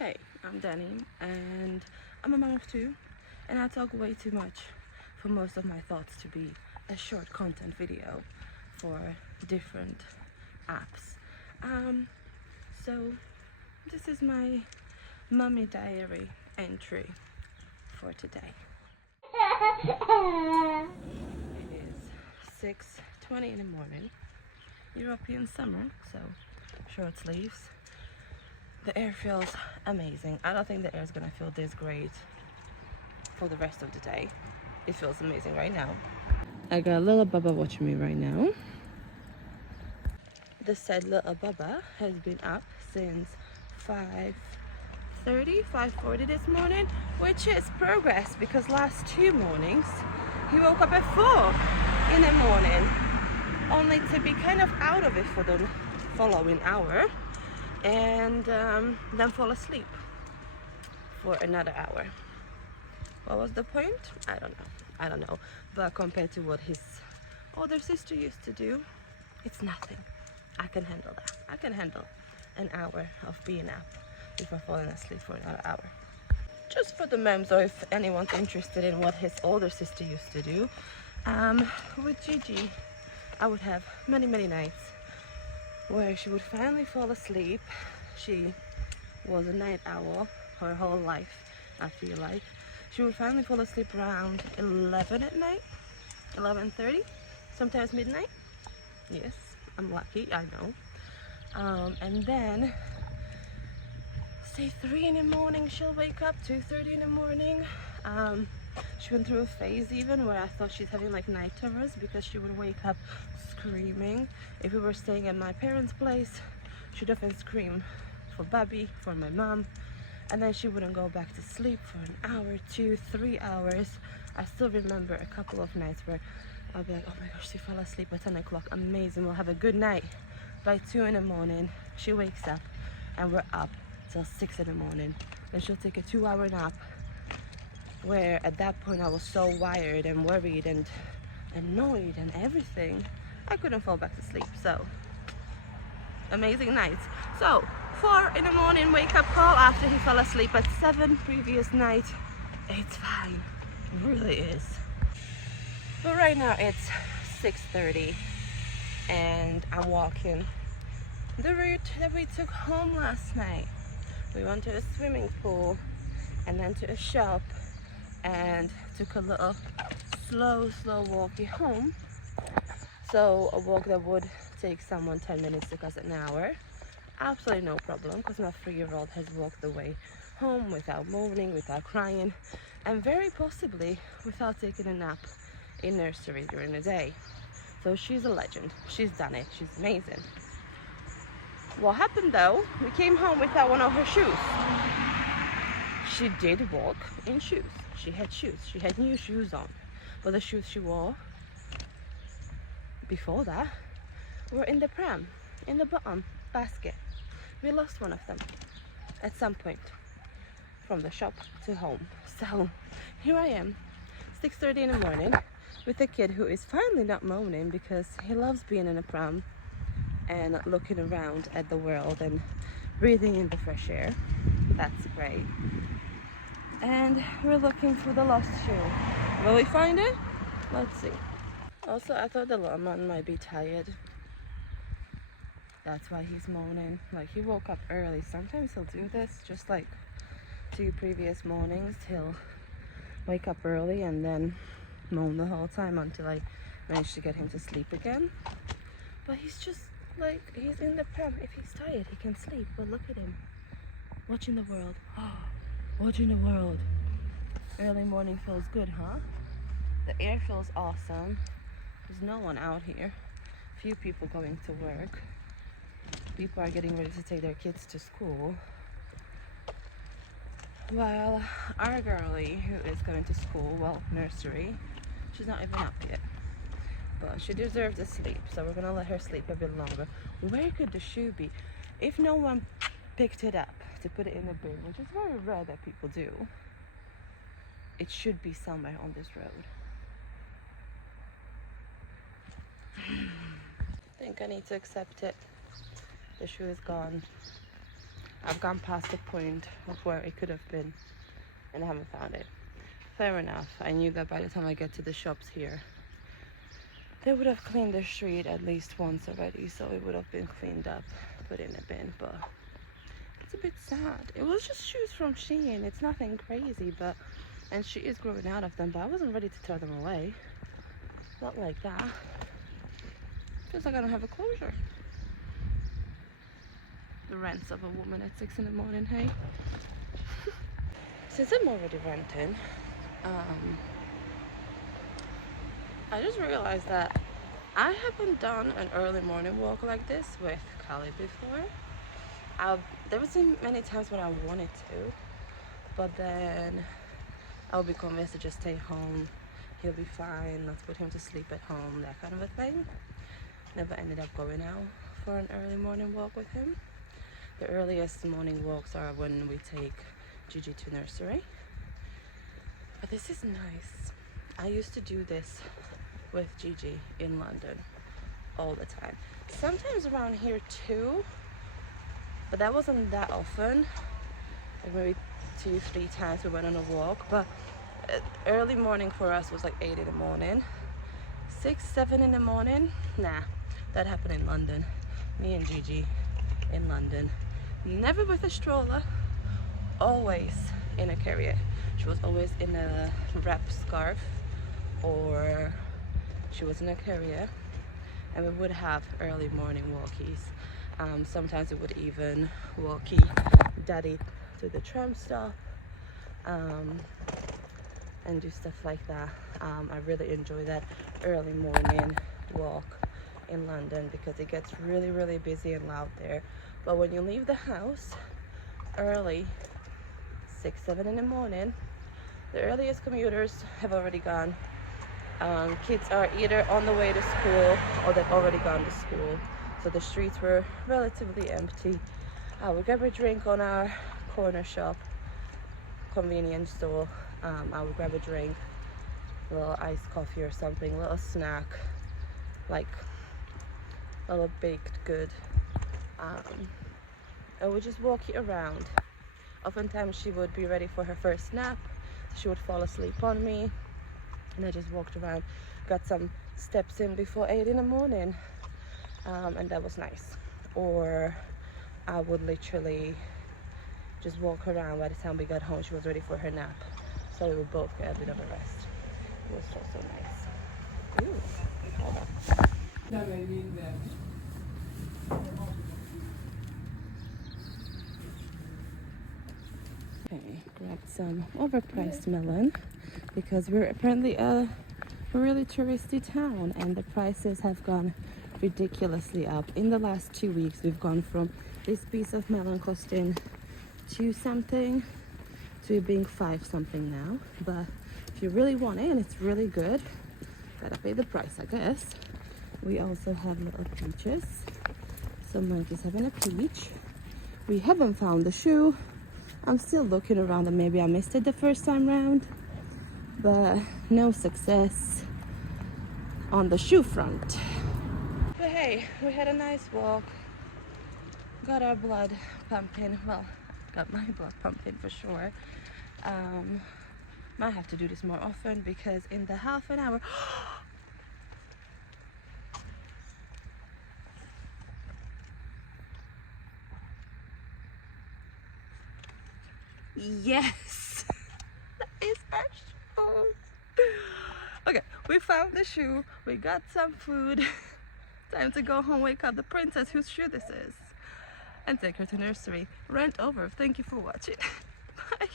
Hey, I'm Danny, and I'm a mom of two, and I talk way too much for most of my thoughts to be a short content video for different apps. So this is my mummy diary entry for today. It is 6:20 in the morning, European summer, so short sleeves. The air feels amazing. I don't think the air is gonna feel this great for the rest of the day. It feels amazing right now. I got little Bubba watching me right now. The said little Bubba has been up since 5:40 this morning, which is progress because last 2 mornings he woke up at 4 in the morning, only to be kind of out of it for the following hour and then fall asleep for another hour. What was the point? I don't know. But compared to what his older sister used to do, it's nothing. I can handle that. I can handle an hour of being up before falling asleep for another hour. Just for the memes, or if anyone's interested in what his older sister used to do, with Gigi, I would have many nights where she would finally fall asleep. She was a night owl her whole life, I feel like. She would finally fall asleep around 11 at night, 11:30, sometimes midnight. Yes, I'm lucky, I know. And then, say 3 in the morning, she'll wake up, 2:30 in the morning. She went through a phase even where I thought she's having like night terrors because she would wake up screaming. If we were staying at my parents' place, she'd often scream for Bubby, for my mom, and then she wouldn't go back to sleep for an hour, 2, 3 hours. I still remember a couple of nights where I'll be like, oh my gosh, she fell asleep at 10 o'clock, amazing, we'll have a good night. By 2 in the morning, she wakes up and we're up till 6 in the morning. Then she'll take a 2-hour nap, where at that point I was so wired and worried and annoyed and everything, I couldn't fall back to sleep. So amazing nights. So 4 in the morning wake up call after he fell asleep at 7 previous night. It's fine, it really is. But right now it's 6:30 and I'm walking the route that we took home last night. We went to a swimming pool and then to a shop and took a little slow walkie home. So a walk that would take someone 10 minutes took us an hour. Absolutely no problem, because my 3-year-old has walked the way home without moaning, without crying, and very possibly without taking a nap in nursery during the day. So she's a legend. She's done it. She's amazing. What happened though, we came home without one of her shoes. She did walk in shoes. She had shoes. She had new shoes on. But the shoes she wore before that were in the pram, in the bottom basket. We lost one of them at some point from the shop to home. So here I am, 6:30 in the morning, with a kid who is finally not moaning because he loves being in a pram and looking around at the world and breathing in the fresh air. That's great. And we're looking for the lost shoe. Will we find it? Let's see. Also, I thought the little man might be tired. That's why he's moaning. Like, he woke up early. Sometimes he'll do this, just like 2 previous mornings. He'll wake up early and then moan the whole time until I manage to get him to sleep again. But he's just like, he's in the pram. If he's tired, he can sleep. But look at him, watching the world. Oh, watching the world. Early morning feels good, huh? The air feels awesome. There's no one out here. Few people going to work. People are getting ready to take their kids to school. While our girlie, who is going to school, well, nursery, she's not even up yet. But she deserves a sleep, so we're gonna let her sleep a bit longer. Where could the shoe be? If no one picked it up to put it in the bin, which is very rare that people do, it should be somewhere on this road. I think I need to accept it. The shoe is gone. I've gone past the point of where it could have been and I haven't found it. Fair enough. I knew that by the time I get to the shops here, they would have cleaned the street at least once already, so it would have been cleaned up, put in a bin, but it's a bit sad. It was just shoes from Shein. It's nothing crazy, but, and she is growing out of them, but I wasn't ready to throw them away. Not like that. Feels like I don't have a closure. The rents of a woman at 6 in the morning, hey? Since I'm already renting, I just realized that I haven't done an early morning walk like this with Kali before. There was many times when I wanted to, but then I'll be convinced to just stay home. He'll be fine, let's put him to sleep at home, that kind of a thing. Never ended up going out for an early morning walk with him. The earliest morning walks are when we take Gigi to nursery. But this is nice. I used to do this with Gigi in London all the time. Sometimes around here too, but that wasn't that often. Like maybe 2-3 times we went on a walk, but early morning for us was like 8 in the morning. 6-7 in the morning, nah, that happened in London. Me and Gigi in London, never with a stroller, always in a carrier. She was always in a wrap scarf, or she was in a carrier, and we would have early morning walkies. Sometimes we would even walkie daddy to the tram stop, and do stuff like that. I really enjoy that early morning walk in London because it gets really, really busy and loud there. But when you leave the house early, 6-7 in the morning, the earliest commuters have already gone. Kids are either on the way to school or they've already gone to school, so the streets were relatively empty. We grab a drink on our corner shop, convenience store. I would grab a drink, a little iced coffee or something, a little snack, like a little baked good. I would just walk it around. Oftentimes she would be ready for her first nap. She would fall asleep on me, and I just walked around, got some steps in before 8 in the morning, and that was nice. Or I would literally just walk around. By the time we got home, she was ready for her nap, so we would both get a bit of a rest. It was so nice. Ooh, hold on. Okay, grabbed some overpriced melon because we're apparently a really touristy town and the prices have gone ridiculously up. In the last 2 weeks, we've gone from this piece of melon costing 2 something to it being 5 something now. But if you really want it and it's really good, gotta pay the price, I guess. We also have little peaches. Some monkeys having a peach. We haven't found the shoe. I'm still looking around and maybe I missed it the first time round, but no success on the shoe front. But hey, we had a nice walk, got our blood pumping. Well, got my blood pumping for sure. Might have to do this more often because in the half an hour yes, that is our shoe. Okay, we found the shoe, we got some food. Time to go home, wake up the princess whose shoe this is, and take her to nursery. Rant over. Thank you for watching. Bye.